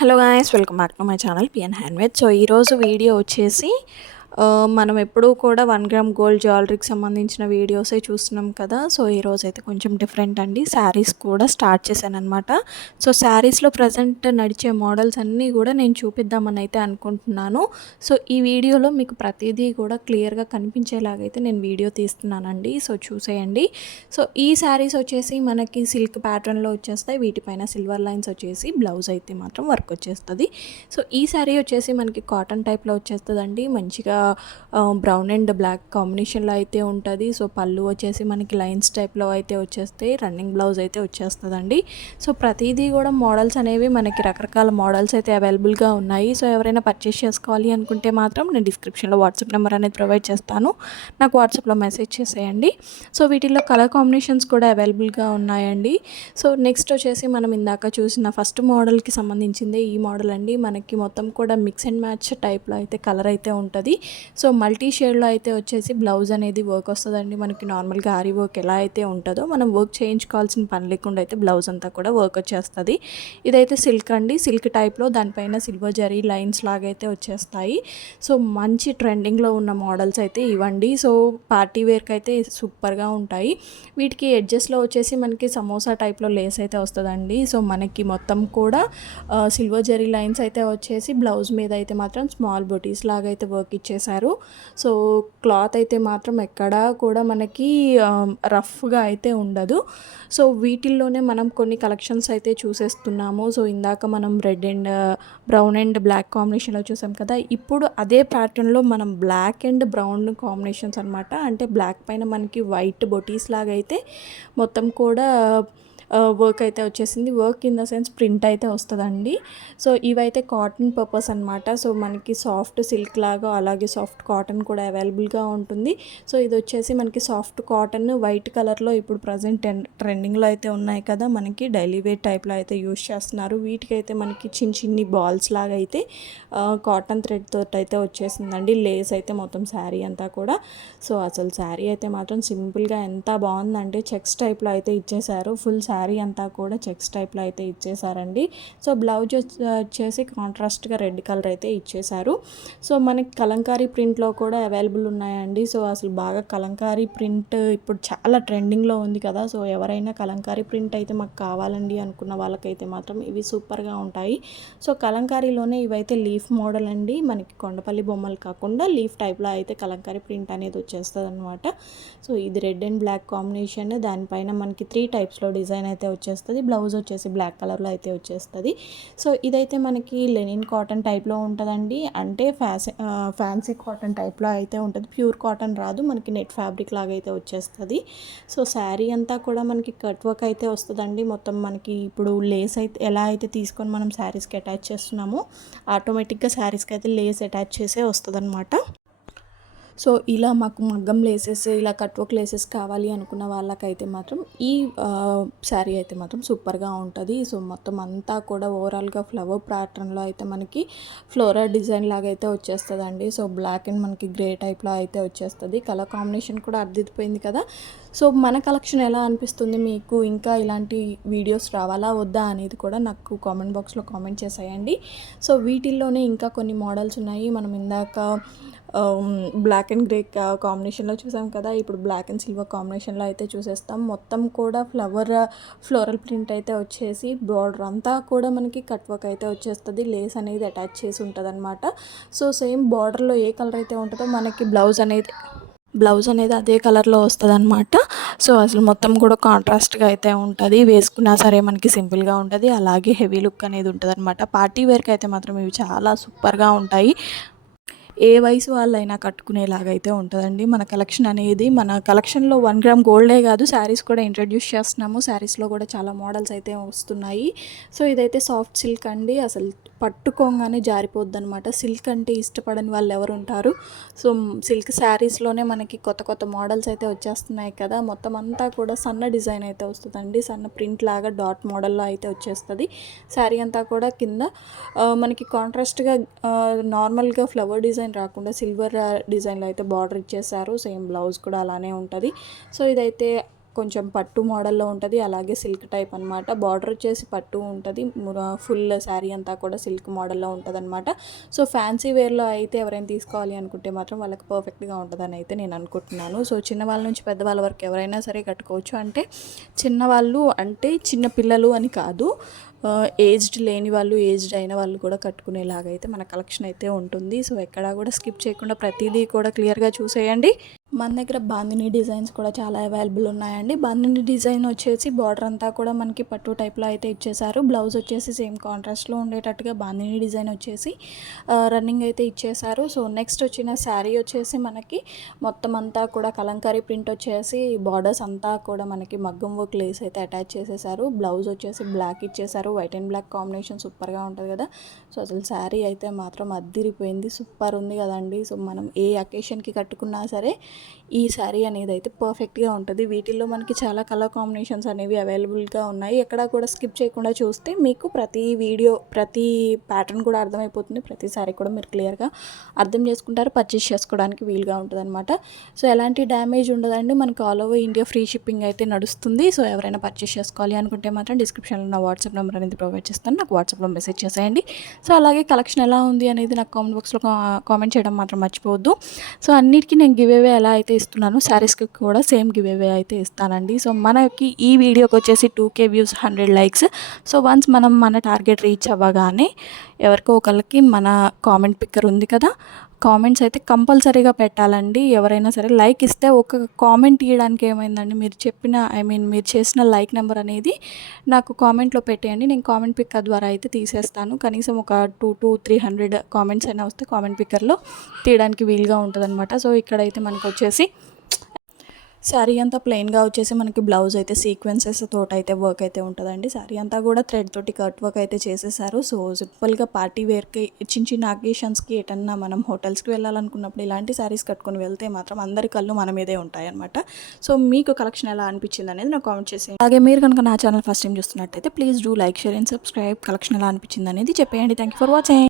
Hello guys, welcome back to my channel PN handmade. So ఈరోజు video వచ్చేసి మనం ఎప్పుడూ కూడా 1 గ్రామ్ గోల్డ్ జ్యువెలరీకి సంబంధించిన వీడియోసే చూస్తున్నాం కదా. సో ఈరోజు అయితే కొంచెం డిఫరెంట్ అండి. శారీస్ కూడా స్టార్ట్ చేశానమాట. సో శారీస్లో ప్రజెంట్ నడిచే మోడల్స్ అన్నీ కూడా నేను చూపిద్దామని అయితే అనుకుంటున్నాను. సో ఈ వీడియోలో మీకు ప్రతిదీ కూడా క్లియర్గా కనిపించేలాగైతే నేను వీడియో తీస్తున్నానండి. సో చూసేయండి. సో ఈ శారీస్ వచ్చేసి మనకి సిల్క్ ప్యాటర్న్లో వచ్చేస్తాయి. వీటిపైన సిల్వర్ లైన్స్ వచ్చేసి బ్లౌజ్ అయితే మాత్రం వర్క్ వచ్చేస్తుంది. సో ఈ శారీ వచ్చేసి మనకి కాటన్ టైప్లో వచ్చేస్తుందండి. మంచిగా బ్రౌన్ అండ్ బ్లాక్ కాంబినేషన్లో అయితే ఉంటుంది. సో పళ్ళు వచ్చేసి మనకి లైన్స్ టైప్లో అయితే వచ్చేస్తాయి. రన్నింగ్ బ్లౌజ్ అయితే వచ్చేస్తుందండి. సో ప్రతిదీ కూడా మోడల్స్ అనేవి మనకి రకరకాల మోడల్స్ అయితే అవైలబుల్గా ఉన్నాయి. సో ఎవరైనా పర్చేస్ చేసుకోవాలి అనుకుంటే మాత్రం నేను డిస్క్రిప్షన్లో వాట్సాప్ నెంబర్ అనేది ప్రొవైడ్ చేస్తాను. నాకు వాట్సాప్లో మెసేజ్ చేసేయండి. సో వీటిల్లో కలర్ కాంబినేషన్స్ కూడా అవైలబుల్గా ఉన్నాయండి. సో నెక్స్ట్ వచ్చేసి మనం ఇందాక చూసిన ఫస్ట్ మోడల్కి సంబంధించిందే ఈ మోడల్ అండి. మనకి మొత్తం కూడా మిక్స్ అండ్ మ్యాచ్ టైప్లో అయితే కలర్ అయితే ఉంటుంది. సో మల్టీ షేడ్లో అయితే వచ్చేసి బ్లౌజ్ అనేది వర్క్ వస్తుందండి. మనకి నార్మల్గా ఆరీ వర్క్ ఎలా అయితే ఉంటుందో మనం వర్క్ చేయించుకోవాల్సిన పని లేకుండా అయితే బ్లౌజ్ అంతా కూడా వర్క్ వచ్చేస్తుంది. ఇదైతే సిల్క్ అండి. సిల్క్ టైప్లో దానిపైన సిల్వర్ జరీ లైన్స్ లాగైతే వచ్చేస్తాయి. సో మంచి ట్రెండింగ్లో ఉన్న మోడల్స్ అయితే ఇవ్వండి. సో పార్టీ వేర్కి అయితే సూపర్గా ఉంటాయి. వీటికి ఎడ్జెస్లో వచ్చేసి మనకి సమోసా టైప్లో లేస్ అయితే వస్తుందండి. సో మనకి మొత్తం కూడా సిల్వర్ జరీ లైన్స్ అయితే వచ్చేసి బ్లౌజ్ మీద అయితే మాత్రం స్మాల్ బొటీస్ లాగా అయితే వర్క్ ఇచ్చేసారు. సో క్లాత్ అయితే మాత్రం ఎక్కడా కూడా మనకి రఫ్గా అయితే ఉండదు. సో వీటిల్లోనే మనం కొన్ని కలెక్షన్స్ అయితే చూసేస్తున్నాము. సో ఇందాక మనం red and brown and black కాంబినేషన్లో చూసాం కదా. ఇప్పుడు అదే ప్యాటర్న్లో మనం బ్లాక్ అండ్ బ్రౌన్ కాంబినేషన్స్ అనమాట. అంటే బ్లాక్ పైన మనకి వైట్ బొటీస్ లాగా అయితే మొత్తం కూడా వర్క్ అయితే వచ్చేసింది. Work in the sense print అయితే వస్తుందండి. సో ఇవైతే కాటన్ పర్పస్ అనమాట. సో మనకి సాఫ్ట్ సిల్క్ లాగా అలాగే సాఫ్ట్ కాటన్ కూడా అవైలబుల్గా ఉంటుంది. సో ఇది వచ్చేసి మనకి సాఫ్ట్ కాటన్ వైట్ కలర్లో ఇప్పుడు ప్రజెంట్ ట్రెండింగ్లో అయితే ఉన్నాయి కదా. మనకి డైలీ వేర్ టైప్లో అయితే యూజ్ చేస్తున్నారు. వీటికైతే మనకి చిన్ని బాల్స్ లాగా అయితే కాటన్ థ్రెడ్ తోటి అయితే వచ్చేసిందండి. లేస్ అయితే మొత్తం శారీ అంతా కూడా. సో అసలు శారీ అయితే మాత్రం సింపుల్గా ఎంత బాగుందంటే చెక్స్ టైప్లో అయితే ఇచ్చేసారు. ఫుల్ శారీ అంతా కూడా చెక్స్ టైప్లో అయితే ఇచ్చేసారండి. సో బ్లౌజ్ వచ్చేసి కాంట్రాస్ట్గా రెడ్ కలర్ అయితే ఇచ్చేసారు. సో మనకి కలంకారీ ప్రింట్లో కూడా అవైలబుల్ ఉన్నాయండి. సో అసలు బాగా కలంకారీ ప్రింట్ ఇప్పుడు చాలా ట్రెండింగ్లో ఉంది కదా. సో ఎవరైనా కలంకారీ ప్రింట్ అయితే మాకు కావాలండి అనుకున్న వాళ్ళకైతే మాత్రం ఇవి సూపర్గా ఉంటాయి. సో కలంకారీలోనే ఇవైతే లీఫ్ మోడల్ అండి. మనకి కొండపల్లి బొమ్మలు కాకుండా లీఫ్ టైప్లో అయితే కలంకారీ ప్రింట్ అనేది వచ్చేస్తుంది అనమాట. సో ఇది రెడ్ అండ్ బ్లాక్ కాంబినేషన్. దానిపైన మనకి 3 టైప్స్లో డిజైన్ అయితే వచ్చేస్తుంది. బ్లౌజ్ వచ్చేసి బ్లాక్ కలర్లో అయితే వచ్చేస్తుంది. సో ఇదైతే మనకి లెనిన్ కాటన్ టైప్లో ఉంటుందండి. అంటే ఫ్యాన్సీ కాటన్ టైప్లో అయితే ఉంటుంది. ప్యూర్ కాటన్ రాదు, మనకి నెట్ ఫ్యాబ్రిక్ లాగా అయితే వచ్చేస్తుంది. సో శారీ అంతా కూడా మనకి కట్ వర్క్ అయితే వస్తుందండి. మొత్తం మనకి ఇప్పుడు లేస్ అయితే ఎలా అయితే తీసుకొని మనం శారీస్కి అటాచ్ చేస్తున్నామో ఆటోమేటిక్గా శారీస్కి అయితే లేస్ అటాచ్ చేసే వస్తుంది అనమాట. సో ఇలా మాకు మగ్గం లేసెస్ ఇలా కట్ వర్క్ లేసెస్ కావాలి అనుకున్న వాళ్ళకైతే మాత్రం ఈ శారీ అయితే మాత్రం సూపర్గా ఉంటుంది. సో మొత్తం అంతా కూడా ఓవరాల్గా ఫ్లవర్ ప్యాటర్న్లో అయితే మనకి ఫ్లోరల్ డిజైన్ లాగా అయితే వచ్చేస్తుందండి. సో బ్లాక్ అండ్ మనకి గ్రే టైప్లో అయితే వచ్చేస్తుంది. కలర్ కాంబినేషన్ కూడా అర్థమైపోయింది కదా. సో మన కలెక్షన్ ఎలా అనిపిస్తుంది మీకు? ఇంకా ఇలాంటి వీడియోస్ రావాలా వద్దా అనేది కూడా నాకు కామెంట్ బాక్స్లో కామెంట్ చేసేయండి. సో వీటిల్లోనే ఇంకా కొన్ని మోడల్స్ ఉన్నాయి. మనం ఇందాక బ్లాక్ అండ్ గ్రే కాంబినేషన్లో చూసాం కదా. ఇప్పుడు బ్లాక్ అండ్ సిల్వర్ కాంబినేషన్లో అయితే చూసేస్తాం. మొత్తం కూడా ఫ్లోరల్ ప్రింట్ అయితే వచ్చేసి బార్డర్ అంతా కూడా మనకి కట్ వర్క్ అయితే వచ్చేస్తుంది. లేస్ అనేది అటాచ్ చేసి ఉంటుంది అనమాట. సో సేమ్ బార్డర్లో ఏ కలర్ అయితే ఉంటుందో మనకి బ్లౌజ్ అనేది అదే కలర్లో వస్తుంది అనమాట. సో అసలు మొత్తం కూడా కాంట్రాస్ట్గా అయితే ఉంటుంది. వేసుకున్నా సరే మనకి సింపుల్గా ఉంటుంది, అలాగే హెవీ లుక్ అనేది ఉంటుంది అనమాట. పార్టీ వేర్కి అయితే మాత్రం ఇవి చాలా సూపర్గా ఉంటాయి. ఏ వయసు వాళ్ళైనా కట్టుకునేలాగైతే ఉంటుందండి. మన కలెక్షన్లో 1 గ్రామ్ గోల్డే కాదు, శారీస్ కూడా ఇంట్రడ్యూస్ చేస్తున్నాము. శారీస్లో కూడా చాలా మోడల్స్ అయితే వస్తున్నాయి. సో ఇదైతే సాఫ్ట్ సిల్క్ అండి. అసలు పట్టుకోగానే జారిపోద్ది అనమాట. సిల్క్ అంటే ఇష్టపడని వాళ్ళు ఎవరు ఉంటారు? సో సిల్క్ శారీస్లోనే మనకి కొత్త మోడల్స్ అయితే వచ్చేస్తున్నాయి కదా. మొత్తం అంతా కూడా సన్న డిజైన్ అయితే వస్తుందండి. సన్న ప్రింట్ లాగా డాట్ మోడల్లో అయితే వచ్చేస్తుంది. శారీ అంతా కూడా కింద మనకి కాంట్రాస్ట్గా నార్మల్గా ఫ్లవర్ డిజైన్ రాకుండా సిల్వర్ డిజైన్లో అయితే బార్డర్ ఇచ్చేసారు. సేమ్ బ్లౌజ్ కూడా అలానే ఉంటుంది. సో ఇదైతే కొంచెం పట్టు మోడల్లో ఉంటుంది, అలాగే సిల్క్ టైప్ అనమాట. బార్డర్ వచ్చేసి పట్టు ఉంటుంది, ఫుల్ శారీ అంతా కూడా సిల్క్ మోడల్లో ఉంటుంది అనమాట. సో ఫ్యాన్సీ వేర్లో అయితే ఎవరైనా తీసుకోవాలి అనుకుంటే మాత్రం వాళ్ళకి పర్ఫెక్ట్గా ఉంటుందని అయితే నేను అనుకుంటున్నాను. సో చిన్నవాళ్ళ నుంచి పెద్దవాళ్ళ వరకు ఎవరైనా సరే కట్టుకోవచ్చు. అంటే చిన్నవాళ్ళు అంటే చిన్న పిల్లలు అని కాదు, ఏజ్డ్ లేని వాళ్ళు, ఏజ్డ్ అయిన వాళ్ళు కూడా కట్టుకునేలాగా అయితే మన కలెక్షన్ అయితే ఉంటుంది. సో ఎక్కడా కూడా స్కిప్ చేయకుండా ప్రతిదీ కూడా క్లియర్గా చూసేయండి. మన దగ్గర బాందిని డిజైన్స్ కూడా చాలా అవైలబుల్ ఉన్నాయండి. బాందిని డిజైన్ వచ్చేసి బార్డర్ అంతా కూడా మనకి పట్టు టైప్లో అయితే ఇచ్చేసారు. బ్లౌజ్ వచ్చేసి సేమ్ కాంట్రాస్ట్లో ఉండేటట్టుగా బాందిని డిజైన్ వచ్చేసి రన్నింగ్ అయితే ఇచ్చేసారు. సో నెక్స్ట్ వచ్చిన శారీ వచ్చేసి మనకి మొత్తం అంతా కూడా కలంకారీ ప్రింట్ వచ్చేసి బార్డర్స్ అంతా కూడా మనకి మగ్గం వర్క్ లేస్ అయితే అటాచ్ చేసేసారు. బ్లౌజ్ వచ్చేసి బ్లాక్ ఇచ్చేసారు. వైట్ అండ్ బ్లాక్ కాంబినేషన్ సూపర్గా ఉంటుంది కదా. సో అసలు శారీ అయితే మాత్రం అద్దిరిపోయింది, సూపర్ ఉంది కదండి. సో మనం ఏ అకేషన్కి కట్టుకున్నా సరే ఈ శారీ అనేది అయితే పర్ఫెక్ట్గా ఉంటుంది. వీటిల్లో మనకి చాలా కలర్ కాంబినేషన్స్ అనేవి అవైలబుల్గా ఉన్నాయి. ఎక్కడా కూడా స్కిప్ చేయకుండా చూస్తే మీకు ప్రతి వీడియో, ప్రతి ప్యాటర్న్ కూడా అర్థమైపోతుంది. ప్రతి శారీ కూడా మీరు క్లియర్గా అర్థం చేసుకుంటారు, పర్చేస్ చేసుకోవడానికి వీలుగా ఉంటుంది అనమాట. సో ఎలాంటి డ్యామేజ్ ఉండదండి. మనకు all over India free shipping అయితే నడుస్తుంది. సో ఎవరైనా పర్చేస్ చేసుకోవాలి అనుకుంటే మాత్రం డిస్క్రిప్షన్లో నా వాట్సాప్ నెంబర్ అనేది ప్రొవైడ్ చేస్తాను, నాకు వాట్సాప్లో మెసేజ్ చేసేయండి. సో అలాగే కలెక్షన్ ఎలా ఉంది అనేది నాకు కామెంట్ బాక్స్లో కామెంట్ చేయడం మాత్రం మర్చిపోవద్దు. సో అన్నిటికీ నేను గివ్ అవే ఎలా అయితే ఇస్తున్నాను, శారీస్కి కూడా సేమ్ గివ్ అవే అయితే ఇస్తానండి. సో మనకి ఈ వీడియోకి వచ్చేసి 2K views, 100 likes. So once మనం మన టార్గెట్ రీచ్ అవ్వగానే ఎవరికో ఒకరికి మన కామెంట్ పిక్కర్ ఉంది కదా, కామెంట్స్ అయితే కంపల్సరీగా పెట్టాలండి. ఎవరైనా సరే లైక్ ఇస్తే ఒక కామెంట్ ఇవ్వడానికి ఏమైందండి, మీరు చెప్పిన మీరు చేసిన లైక్ నెంబర్ అనేది నాకు కామెంట్లో పెట్టేయండి. నేను కామెంట్ పిక్కర్ ద్వారా అయితే తీసేస్తాను. కనీసం ఒక 200-300 కామెంట్స్ అయినా వస్తే కామెంట్ పిక్కర్లో తీయడానికి వీలుగా ఉంటుందన్నమాట. సో ఇక్కడైతే మనకు వచ్చేసి శారీ అంతా ప్లెయిన్గా వచ్చేసి మనకి బ్లౌజ్ అయితే సీక్వెన్సెస్ తోటి అయితే వర్క్ అయితే ఉంటుందండి. శారీ అంతా కూడా థ్రెడ్ తోటి కట్ వర్క్ అయితే చేసేసారు. సో సింపుల్గా పార్టీ వేర్కి, చిన్న చిన్న అకేషన్స్కి, ఎటన్నా మనం హోటల్స్కి వెళ్ళాలనుకున్నప్పుడు ఇలాంటి శారీస్ కట్టుకొని వెళ్తే మాత్రం అందరి కళ్ళు మన మీదే ఉంటాయి అనమాట. సో మీకు కలెక్షన్ ఎలా అనిపించింది అనేది నాకు కామెంట్ చేసేయండి. అలాగే మీరు కనుక నా ఛానల్ ఫస్ట్ టైం చూస్తున్నట్టయితే please do like, share and subscribe. Collection ఎలా అనిపించింది అనేది చెప్పేయండి. Thank you for watching.